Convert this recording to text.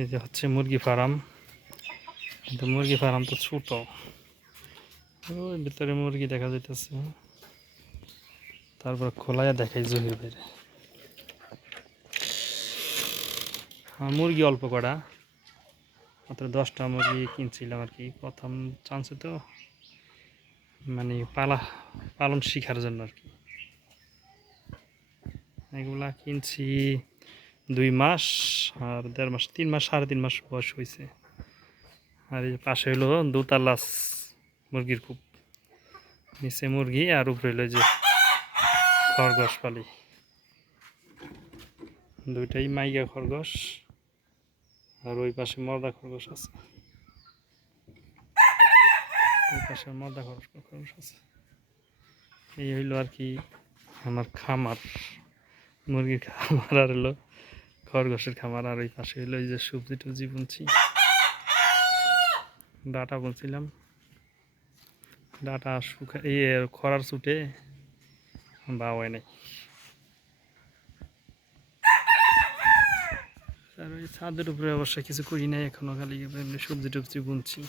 এই যে হচ্ছে মুরগি ফার্ম, কিন্তু মুরগি ফার্ম তো ছোট। ওই ভিতরে মুরগি দেখা যাইতেছে, তারপর খোলাইয়া দেখাই জহির বাইরে। মুরগি অল্প কটা, মাত্র 10টা মুরগি কিনছিলাম আর কি, প্রথম চান্সে তো, মানে পালন শিখার জন্য আর কি। এগুলা কিনছি 2 মাস আর 1.5 মাস, 3 মাস, 3.5 মাস বয়স হয়েছে। আর এই পাশে হলো দোতলা মুরগির কূপ, নিচে মুরগি আর উপরে হলো যে খরগোশ পালি, দুইটাই মাইগা খরগোশ। আর ওই পাশে মর্দা খরগোশ আছে, ওই পাশে মর্দা খরগোশ আছে। এই হইলো আর কি আমার খামার, মুরগির খামার আর হলো খরগোশের খামার। আর ওই পাশে হইলো এই যে সবজি টবজি বুনছি, ডাটা বুনছিলাম, ডাটা শুকা খরার ছুটে বা হয় নাই। আর ওই ছাদের উপরে অবশ্য কিছু করি নাই এখনো, খালি এমনি সবজি টবজি বুনছি।